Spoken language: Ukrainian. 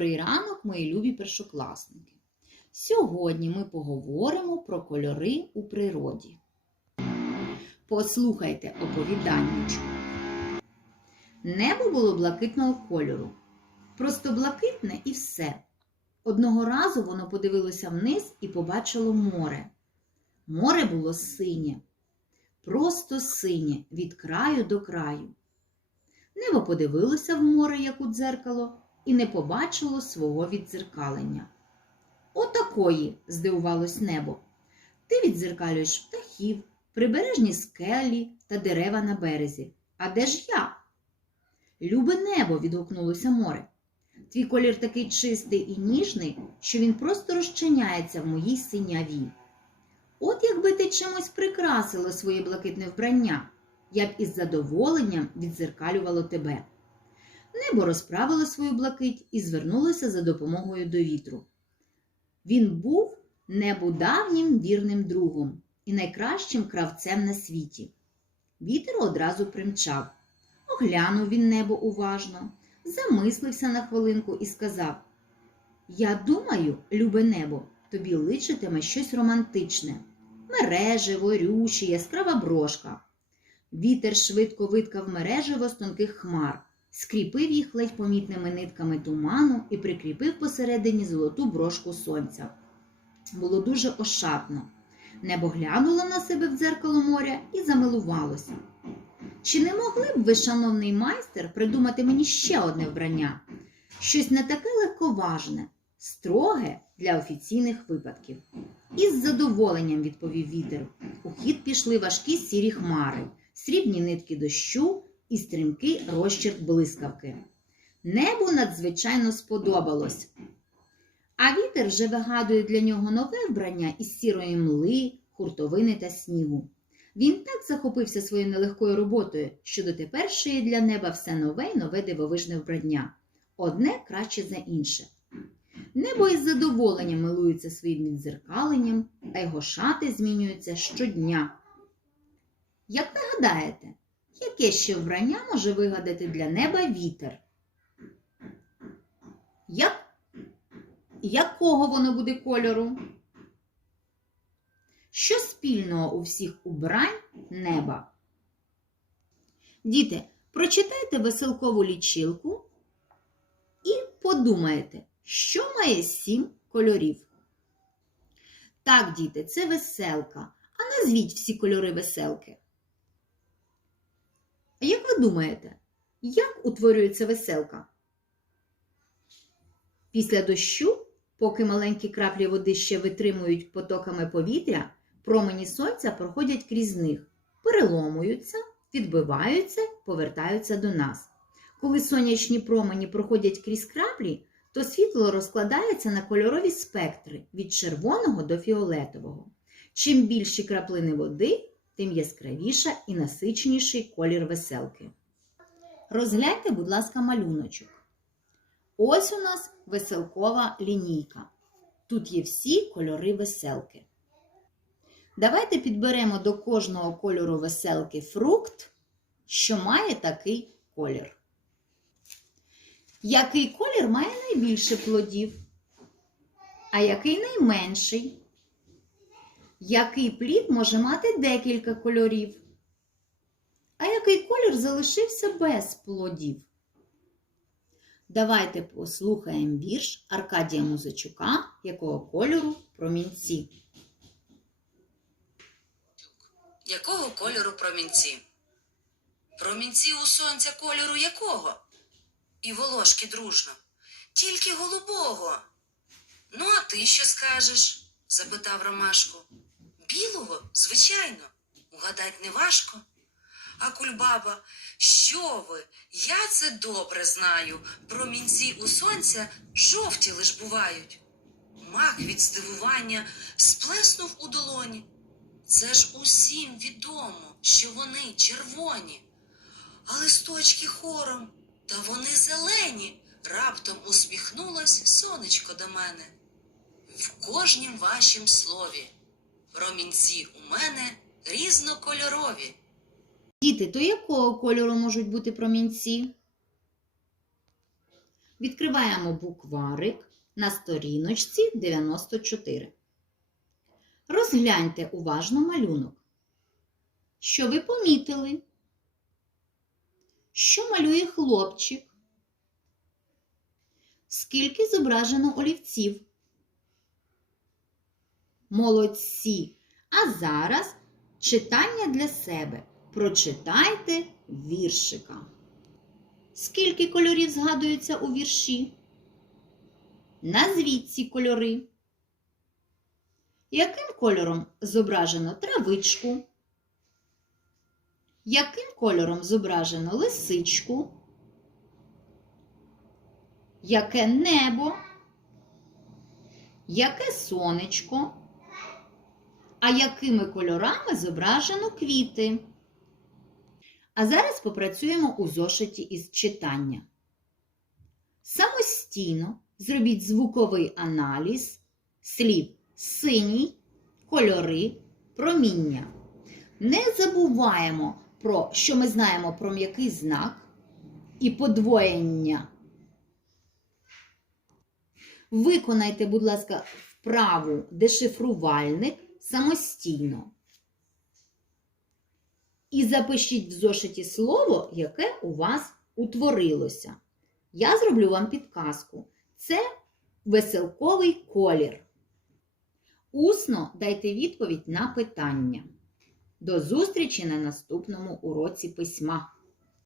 Добрий ранок, мої любі першокласники! Сьогодні ми поговоримо про кольори у природі. Послухайте оповіданнячко. Небо було блакитного кольору. Просто блакитне і все. Одного разу воно подивилося вниз і побачило море. Море було синє. Просто синє від краю до краю. Небо подивилося в море, як у дзеркало, і не побачило свого віддзеркалення. «Отакої!» – здивувалось небо. «Ти віддзеркалюєш птахів, прибережні скелі та дерева на березі. А де ж я?» «Любе небо!» – відгукнулося море. «Твій колір такий чистий і ніжний, що він просто розчиняється в моїй синяві. От якби ти чимось прикрасило своє блакитне вбрання, я б із задоволенням віддзеркалювало тебе». Небо розправило свою блакить і звернулося за допомогою до вітру. Він був небу давнім вірним другом і найкращим кравцем на світі. Вітер одразу примчав. Оглянув він небо уважно, замислився на хвилинку і сказав: «Я думаю, любе небо, тобі личитиме щось романтичне. Мережево, рючі, яскрава брошка». Вітер швидко виткав мережево з тонких хмар, скріпив їх ледь помітними нитками туману і прикріпив посередині золоту брошку сонця. Було дуже ошатно. Небо глянуло на себе в дзеркало моря і замилувалося. «Чи не могли б ви, шановний майстер, придумати мені ще одне вбрання? Щось не таке легковажне, строге для офіційних випадків». «Із задоволенням», – відповів вітер. У хід пішли важкі сірі хмари, срібні нитки дощу і стрімкий розчерк блискавки. Небу надзвичайно сподобалось. А вітер вже вигадує для нього нове вбрання із сірої мли, хуртовини та снігу. Він так захопився своєю нелегкою роботою, що дотепер шиє для неба все нове й нове дивовижне вбрання. Одне краще за інше. Небо із задоволенням милується своїм віддзеркаленням, а його шати змінюються щодня. Як ви гадаєте, яке ще вбрання може вигадати для неба вітер? Якого воно буде кольору? Що спільного у всіх убрань неба? Діти, прочитайте веселкову лічилку і подумайте, що має 7 кольорів. Так, діти, це веселка. А назвіть всі кольори веселки. А як ви думаєте, як утворюється веселка? Після дощу, поки маленькі краплі води ще витримують потоками повітря, промені сонця проходять крізь них, переломуються, відбиваються, повертаються до нас. Коли сонячні промені проходять крізь краплі, то світло розкладається на кольорові спектри від червоного до фіолетового. Чим більші краплини води, тим яскравіша і насиченіший колір веселки. Розгляньте, будь ласка, малюночок. Ось у нас веселкова лінійка. Тут є всі кольори веселки. Давайте підберемо до кожного кольору веселки фрукт, що має такий колір. Який колір має найбільше плодів? А який найменший? Який плід може мати декілька кольорів? А який колір залишився без плодів? Давайте послухаємо вірш Аркадія Музичука «Якого кольору промінці». Якого кольору промінці? Промінці у сонця кольору якого? І волошки дружно. Тільки голубого. Ну, а ти що скажеш? Запитав Ромашко. Білого, звичайно, угадать не важко. А Кульбаба: що ви, я це добре знаю, промінці у сонця жовті лиш бувають. Мак від здивування сплеснув у долоні. Це ж усім відомо, що вони червоні, а листочки хором, та вони зелені. Раптом усміхнулось сонечко до мене. В кожнім вашім слові промінці у мене різнокольорові. Діти, то якого кольору можуть бути промінці? Відкриваємо букварик на сторіночці 94. Розгляньте уважно малюнок. Що ви помітили? Що малює хлопчик? Скільки зображено олівців? Молодці! А зараз читання для себе. Прочитайте віршика. Скільки кольорів згадується у вірші? Назвіть ці кольори. Яким кольором зображено травичку? Яким кольором зображено лисичку? Яке небо? Яке сонечко? А якими кольорами зображено квіти? А зараз попрацюємо у зошиті із читання. Самостійно зробіть звуковий аналіз слів синій, кольори, проміння. Не забуваємо що ми знаємо про м'який знак і подвоєння. Виконайте, будь ласка, вправу дешифрувальник самостійно. І запишіть в зошиті слово, яке у вас утворилося. Я зроблю вам підказку. Це веселковий колір. Усно дайте відповідь на питання. До зустрічі на наступному уроці письма.